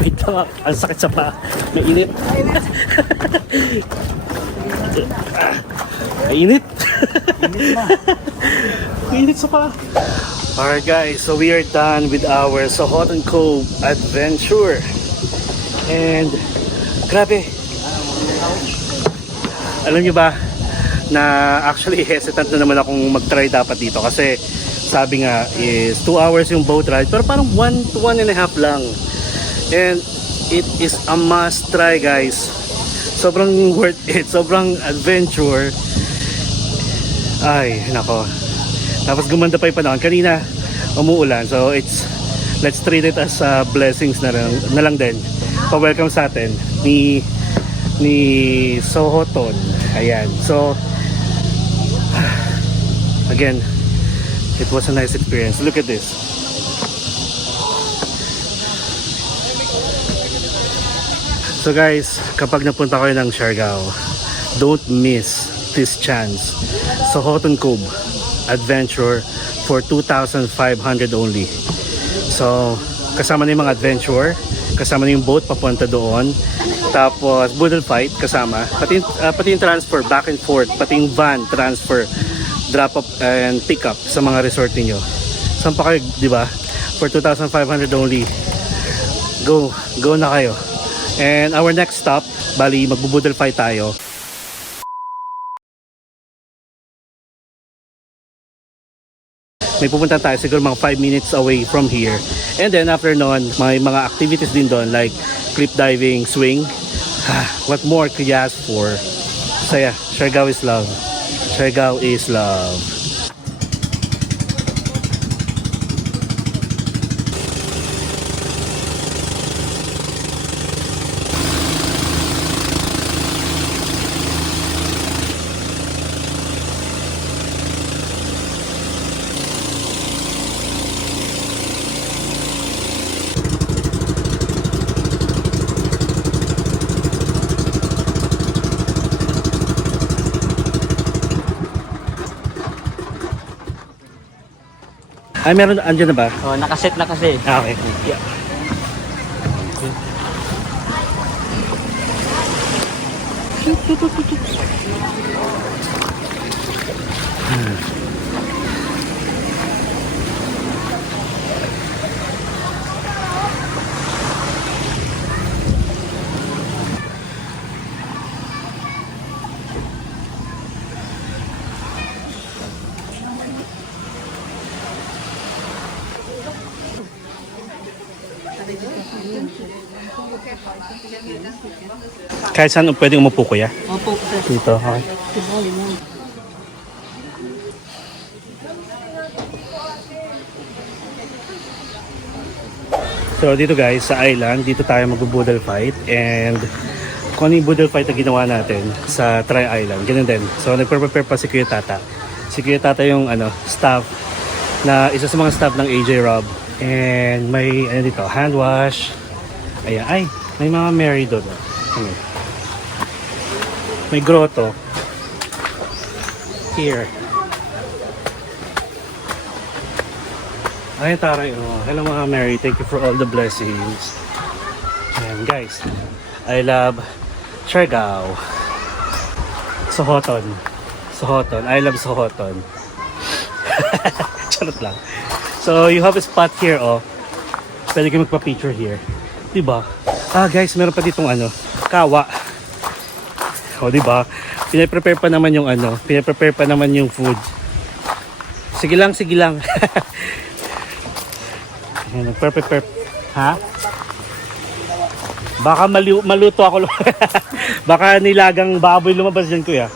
Wait lang, ang sakit sa paa. Mainit. Mainit. Mainit sa paa. Alright guys, so we are done with our Sohoton Cove adventure. And grabe. Alam nyo ba na actually hesitant na naman akong mag-try dapat dito kasi sabi nga is 2 hours yung boat ride pero parang 1 to 1.5 lang. And it is a must try guys. Sobrang worth it, sobrang adventure. Ay, nako. Tapos gumanda pa yung panahon. Kanina, umuulan. So, let's treat it as blessings na lang din. Pa-welcome sa atin ni Sohoton. Ayan. So, again, it was a nice experience. Look at this. So guys, kapag napunta kayo ng Siargao, don't miss this chance. Sohoton Cove adventure for 2,500 only. So kasama na yung mga adventure, kasama na yung boat papunta doon, tapos boodle fight kasama, pati yung transfer back and forth, pati yung van transfer, drop up and pick up sa mga resort niyo. Saan pa kayo, di ba? For 2,500 only. Go na kayo. And our next stop, bali magbo-boodle fight tayo. May pupunta tayo siguro mga 5 minutes away from here. And then after nun, may mga activities din doon like cliff diving, swing. What more could you ask for? So yeah, Siargao is love. Siargao is love. Ay, meron, andyan na ba? Oh, nakaset na kasi. Okay. Yeah. Kahit saan pwedeng umupo kuya? Opo, sir. Dito, okay. So dito guys, sa island, dito tayo mag-boodle fight. And kung ano yung boodle fight na ginawa natin sa Tri Island, ganun din. So nagprepare pa si Kuya Tata. Si Kuya Tata yung staff, na isa sa mga staff ng AJ Rob. And may dito, hand wash. Ayan, ay, may mga Mary doon. May grotto. Here. Ay, taray. Oh. Hello mga Mary. Thank you for all the blessings. Ayan, guys. I love Siargao. Sohoton. Sohoton. I love Sohoton. Charot lang. So, you have a spot here, oh. Pwede kayo magpa-picture here. Diba? Guys, meron pa ditong kawa. O, diba? Pinaprepare pa naman yung pinaprepare pa naman yung food. Sige lang, sige lang. Ayan, nagprepare. Ha? Baka maluto ako. Baka nilagang baboy lumabas dyan, kuya.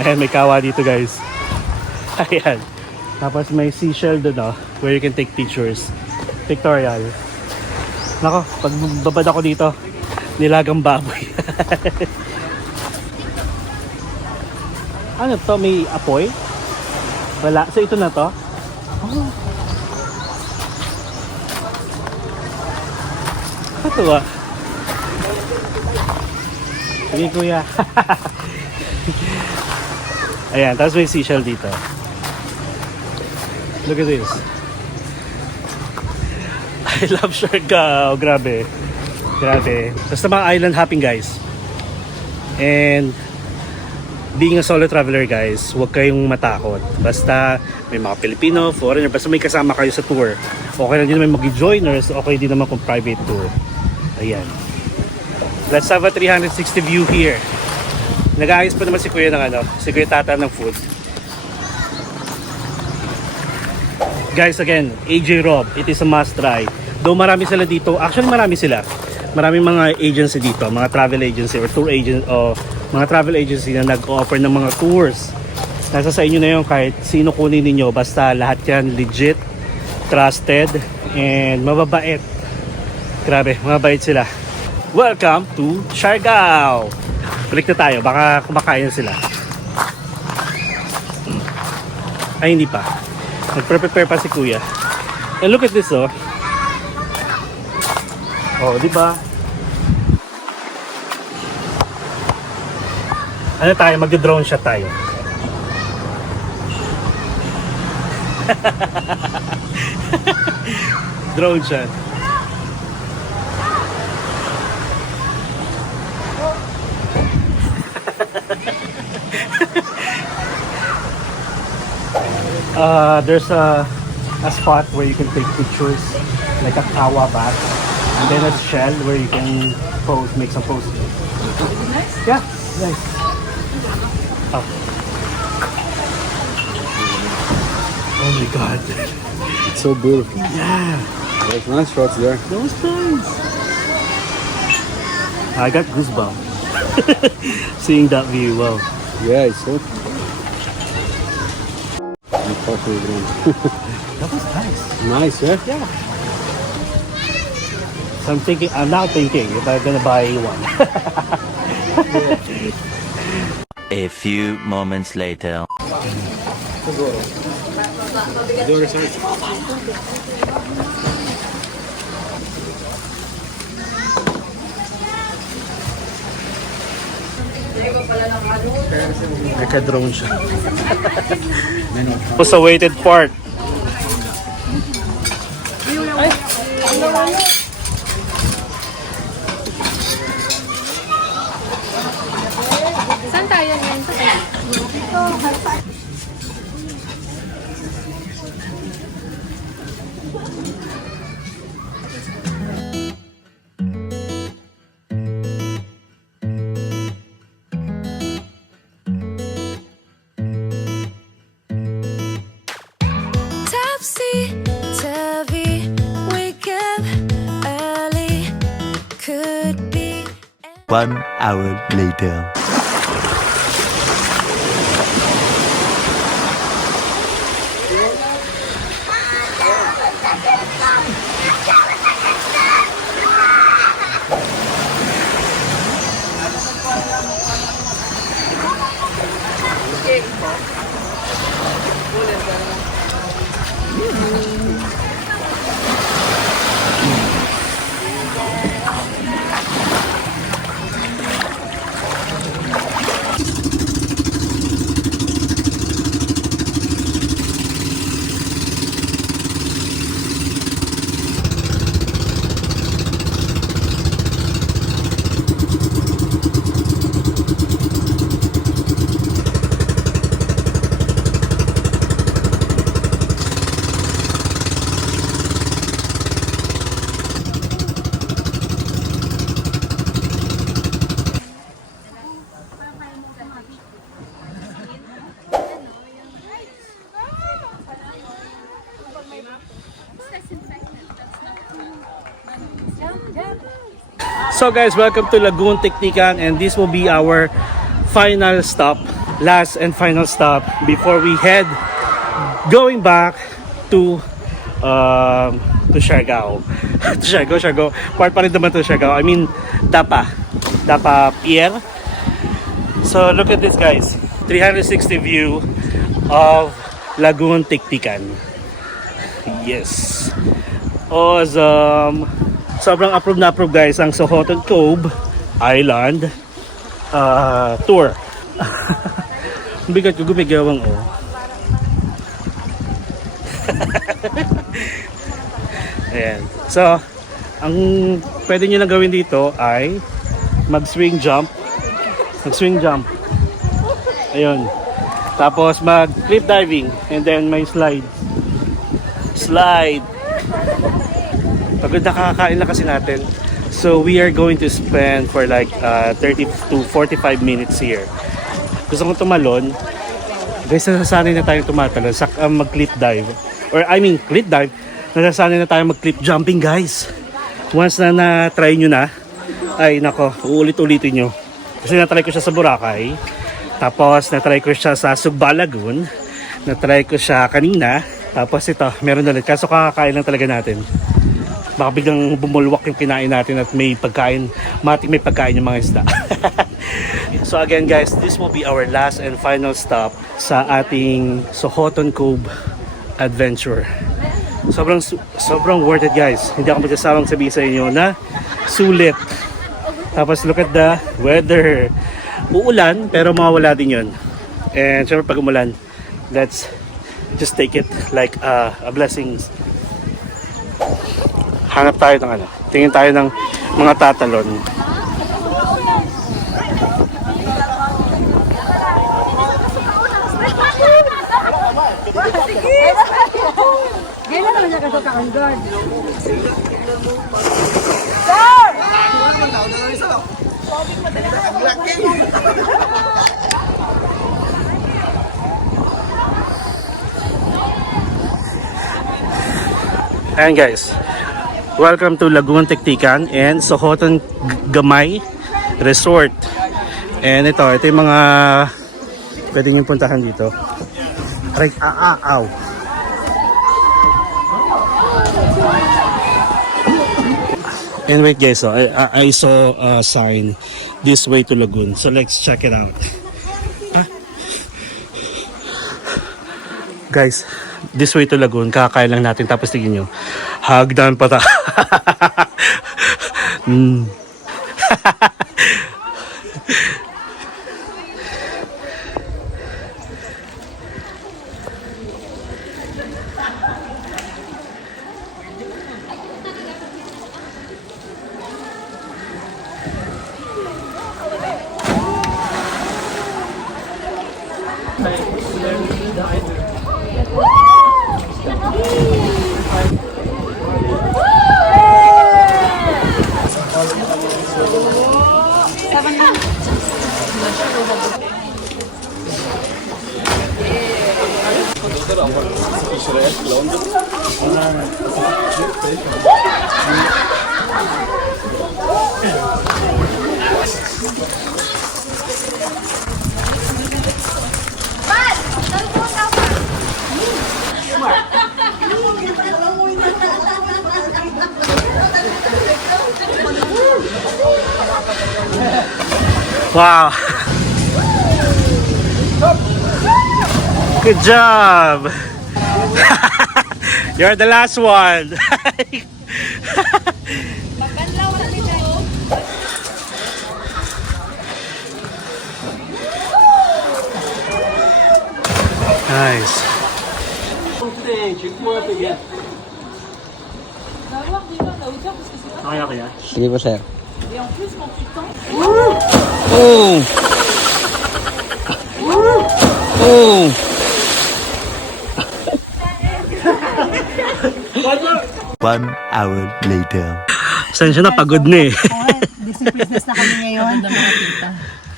Ayan, may kawa dito, guys. Ayan. Tapos may seashell doon, where you can take pictures. Pictorial. Nako, pag babad ako dito, nilagang baboy. Ano to? May apoy? Wala. So ito na to? Oh. Ito ba? Sige kuya. Ayan, tapos may seashell dito. Look at this. I love Siargao. Grabe. Grabe. Basta mga island hopping guys. And being a solo traveler guys, huwag kayong matakot. Basta may mga Pilipino, foreigner, basta may kasama kayo sa tour. Okay lang din naman mag-joiners, okay din naman kung private tour. Ayan. Let's have a 360 view here. Nag-aayos pa naman si Kuya ng si Kuya Tata ng food. Guys, again, AJ Rob, it is a must try. Though marami sila dito, actually marami sila. Maraming mga agency dito, mga travel agency or tour agent o mga travel agency na nag-offer ng mga tours. Nasa sa inyo na yun kahit sino kunin ninyo, basta lahat yan legit, trusted, and mababait. Grabe, mababait sila. Welcome to Siargao! Balik na tayo, baka kumakain sila. Ay, hindi pa. Nagpre-prepare pa si Kuya. And look at this, oh. Oh, di ba? Ano tayo? Mag-drone shot tayo. Drone shot. There's a spot where you can take pictures, like a kawa bath, and then a shell where you can pose, make some poses. Nice. Yeah, nice. Oh. Oh my God. It's so beautiful. Yeah. There's nice shots there. That was nice. I got goosebumps seeing that view. Wow. Yeah, it's so. That was nice. Nice, yeah? Yeah. So I'm now thinking if I'm gonna buy one. A few moments later. Naka-drone siya. What's the waited part? Saan tayo ngayon? Topsy-turvy, wake up early, could be 1 hour later. So guys, welcome to Lagoon Tiktikan, and this will be our final stop, last and final stop before we head going back to Siargao. To Siargao. Part pa rin naman to Siargao. I mean, Dapa Pier. So look at this guys, 360 view of Lagoon Tiktikan. Yes. Awesome. Sobrang approve na approve guys ang Sohoton Cove Island tour. Bigat ko gumigawang Ayan. So, ang pwede nyo lang gawin dito ay mag-swing jump. Mag-swing jump. Ayun. Tapos mag-cliff diving. And then may slide. Slide. Pagod nakakakain lang kasi natin. So, we are going to spend for like 30 to 45 minutes here. Gusto kong tumalon. Guys, nasasanay na tayong tumatalon sa mag-cliff dive. Or I mean, cliff dive. Nasasanay na tayong mag-cliff jumping, guys. Once na na-try nyo na, ay nako, uulit-ulitin nyo. Kasi na-try ko siya sa Boracay. Tapos na-try ko siya sa Sugba Lagoon. Na-try ko siya kanina. Tapos ito, meron ulit. Kaso kakakain lang talaga natin. Baka biglang bumulwak yung kinain natin at may pagkain, matik may pagkain yung mga isda. So again guys, this will be our last and final stop sa ating Sohoton Cove adventure. Sobrang worth it guys. Hindi ako magsasamang sabihin sa inyo na sulit. Tapos look at the weather. Uulan pero mawawala din yun. And syempre pag umulan, let's just take it like a blessing. Hanap tayo ng ano. Tingin tayo ng mga tatalon. Gila naman niya kasi ka-guard. Ayan guys, welcome to Lagoon Tiktikan and Sohoton Gamay Resort. And ito yung mga pwede nyo puntahan dito. Aray, aw. And wait guys, so I saw a sign this way to Lagoon. So let's check it out. Guys, this way to Lagoon, kakakain lang natin tapos tignan nyo. Hagdan pa ta. Wow. Good job. You're the last one. Nice. Kaya kaya? Sige po, sir. Oh. Oh. One hour later. Sensya na, pagod na eh. Busy business na kami ngayon.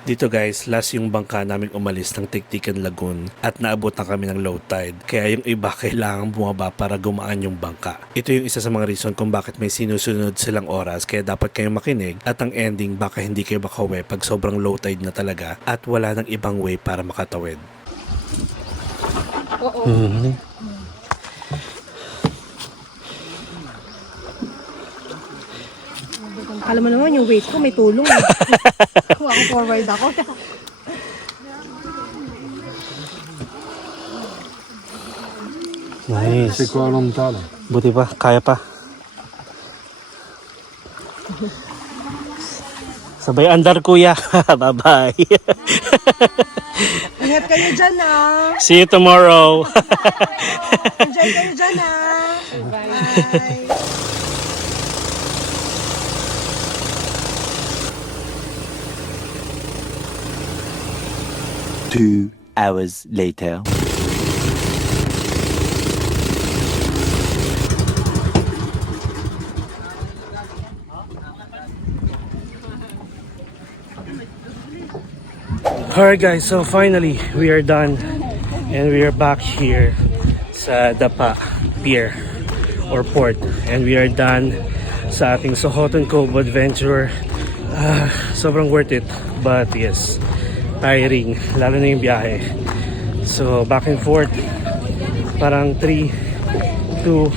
Dito guys, last yung bangka namin umalis ng Tiktikan Lagoon at naabot na kami ng low tide. Kaya yung iba kailangan bumaba para gumaan yung bangka. Ito yung isa sa mga reason kung bakit may sinusunod silang oras, kaya dapat kayong makinig at ang ending baka hindi kayo makauwi pag sobrang low tide na talaga at wala nang ibang way para makatawid. Alam mo naman yung weight ko may tulong. Ako forward ako. Nice. C'est quoi l'onta, là? Buti pa, kaya pa. Sabay andar kuya. Bye-bye. Ingat kayo dyan ah. See you tomorrow. Enjoy kayo dyan ah. Bye. 2 hours later. Alright guys, so finally we are done and we are back here sa Dapa Pier or Port, and we are done sa ating Sohoton Cove adventure. Sobrang worth it, but yes, tiring, lalo na yung biyahe. So back and forth, parang 3 to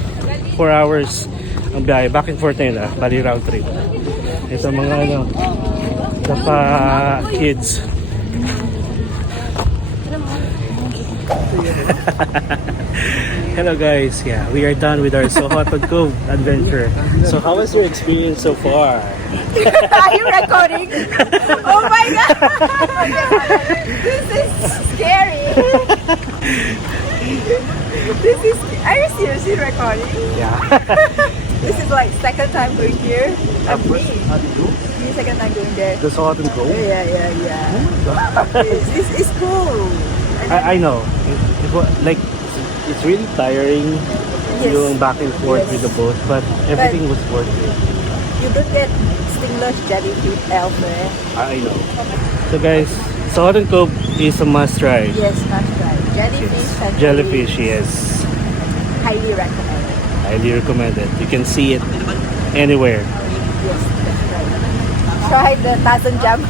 4 hours ang biyahe, back and forth na yun, bali round trip. Ito mga Dapa kids. Hello guys, yeah, we are done with our Sohoton Cove adventure. So how was your experience so far? Are you recording? Oh my god! This is scary. Are you seriously recording? Yeah. This is like second time going here. And me. Second time going there. The Sohoton Cove? Yeah. It's cool. I know. Like, it's really tiring Yes. yung back and forth Yes. with the boat, but everything was worth it. You don't get stingless jellyfish elsewhere. I know. So guys, Sohoton Cove is a must try. Yes, must try. Jellyfish Yes. and Jellyfish, yes. highly recommended. Highly recommended. You can see it anywhere. Yes, that's right. Try the Tarzan jump.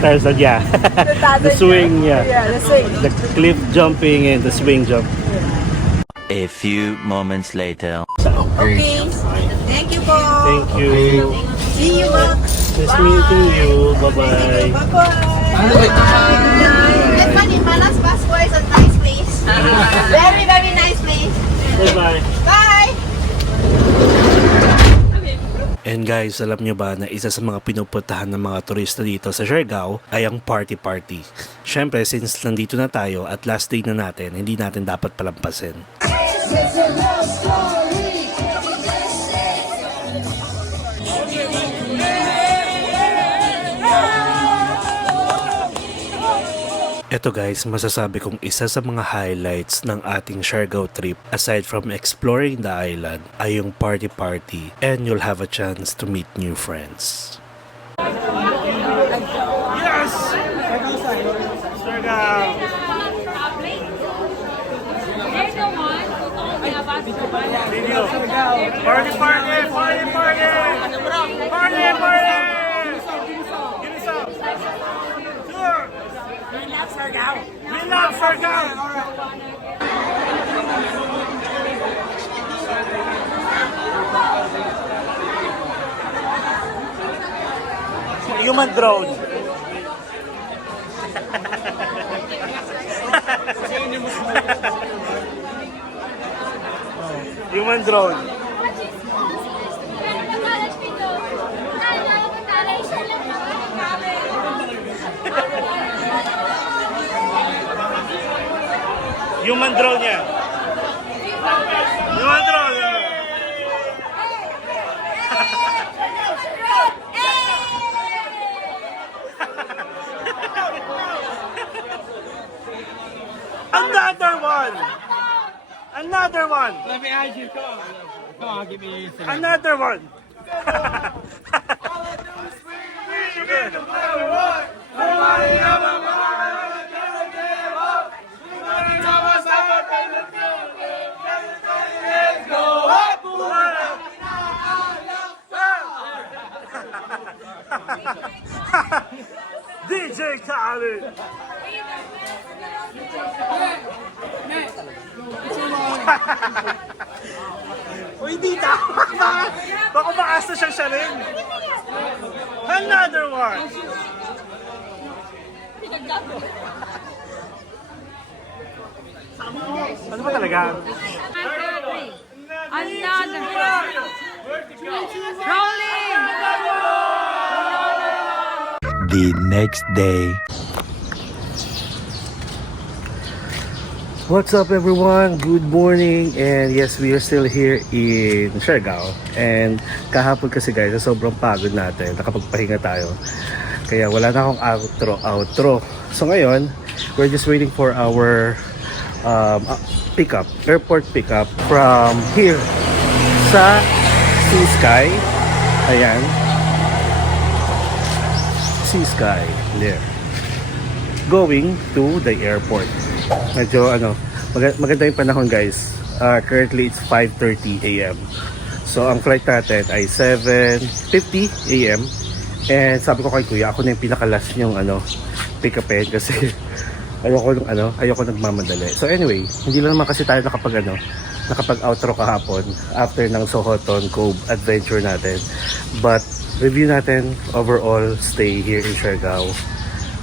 There's a, yeah. The Tarzan The swing, jump. yeah. Yeah, the swing. The cliff jumping and the swing jump. A few moments later. Okay. Thank you po. Thank you. See you. Nice meeting you. Bye-bye. That one in Manas Pasco is a nice place. Very, very nice place. Bye-bye. Bye! And guys, alam nyo ba na isa sa mga pinupuntahan ng mga turista dito sa Siargao ay ang party-party. Syempre, since nandito na tayo at last day na natin, hindi natin dapat palampasin. Ito guys, masasabi kong isa sa mga highlights ng ating Siargao trip aside from exploring the island ay yung party and you'll have a chance to meet new friends. Yes! Siargao! Video! Party! Party! Give me some! Sure! We love Siargao! Human drone. Human drone. Human drone yan. Human drone. Another one. Another one. Let me ask you, come on, give me a second. Another one. DJ Khaled. Uy, di tama. Baka maasta siyang siya rin. Another one. Ano ba talaga? Another. Rolling. The next day. What's up everyone? Good morning, and yes, we are still here in Siargao. And kahapon kasi guys, sobrang pagod natin, nakapagpahinga tayo. Kaya wala na akong outro. So ngayon, we're just waiting for our airport pickup from here sa Sea Sky. Ayan. Sea Sky. There. Going to the airport. Medyo maganda yung panahon guys. Currently it's 5:30 a.m. So ang flight natin ay 7:50 a.m. And sabi ko kay kuya, ako na yung pinakalas yung pick-upin kasi ayoko nagmamadali. So anyway, hindi lang naman kasi tayo nakapag-outro kahapon after ng Sohoton Cove adventure natin. But review natin overall stay here in Siargao.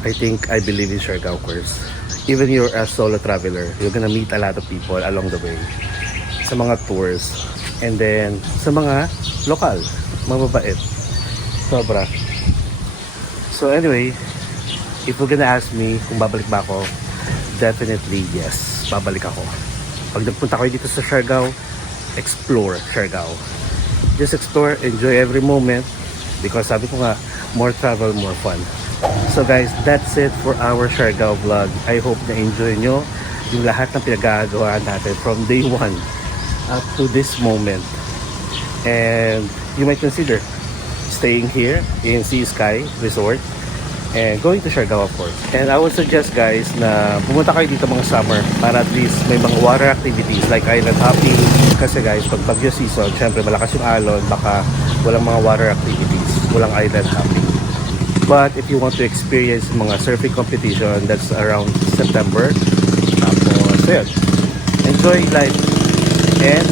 I believe in Siargao course. Even you're a solo traveler, you're gonna meet a lot of people along the way. Sa mga tours. And then, sa mga lokal. Mababait. Sobra. So anyway, if you're gonna ask me kung babalik ba ako, definitely yes. Babalik ako. Pag nagpunta kayo dito sa Siargao, explore Siargao. Just explore, enjoy every moment. Because sabi ko nga, more travel, more fun. So guys, that's it for our Siargao vlog. I hope na enjoy nyo yung lahat ng pinagagawa natin from day 1 up to this moment. And you might consider staying here in Sea Sky Resort and going to Siargao of course. And I would suggest guys na pumunta kayo dito mga summer para at least may mga water activities like island hopping. Kasi guys, pag bagyo season, syempre malakas yung alon, baka walang mga water activities, walang island hopping. But if you want to experience mga surfing competition, that's around September. Tapos, yun. Enjoy life. And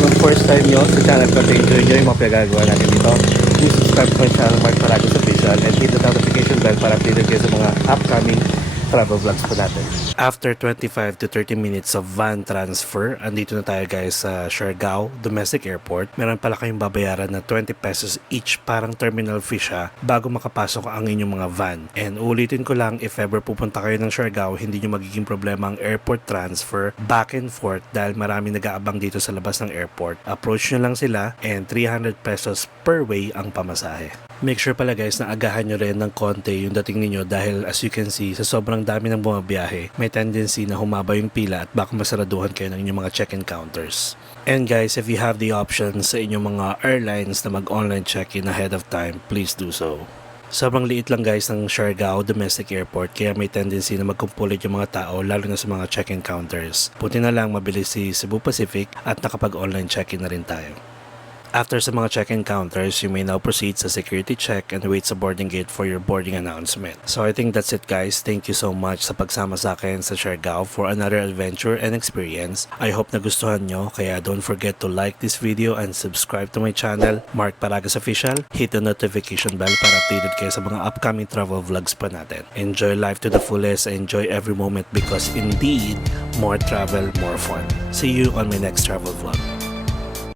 kung first time nyo sa channel ko, enjoy nyo yung mga pinagagawa natin dito, please subscribe to my channel, Mark Paragos Official, and hit the notification bell para updated kayo sa mga upcoming travel vlogs po natin. After 25 to 30 minutes of van transfer, andito na tayo guys sa Siargao Domestic Airport. Meron pala kayong babayaran na 20 pesos each, parang terminal fee siya, bago makapasok ang inyong mga van. And ulitin ko lang, if ever pupunta kayo ng Siargao, hindi nyo magiging problema ang airport transfer back and forth dahil maraming nag-aabang dito sa labas ng airport. Approach nyo lang sila and 300 pesos per way ang pamasahe. Make sure pala guys na agahan nyo rin ng konti yung dating ninyo dahil as you can see, sa sobrang dami ng bumabiyahe, may tendency na humaba yung pila at baka masaraduhan kayo ng inyong mga check-in counters. And guys, if you have the option sa inyong mga airlines na mag-online check-in ahead of time, please do so. Sobrang liit lang guys ng Siargao Domestic Airport kaya may tendency na magkumpulit yung mga tao lalo na sa mga check-in counters. Buti na lang mabilis si Cebu Pacific at nakapag-online check-in na rin tayo. After sa mga check-in counters, you may now proceed sa security check and wait sa boarding gate for your boarding announcement. So I think that's it guys. Thank you so much sa pagsama sa akin sa Siargao for another adventure and experience. I hope nagustuhan nyo, kaya don't forget to like this video and subscribe to my channel, Mark Paragos Official. Hit the notification bell para updated kayo sa mga upcoming travel vlogs pa natin. Enjoy life to the fullest, enjoy every moment because indeed, more travel, more fun. See you on my next travel vlog.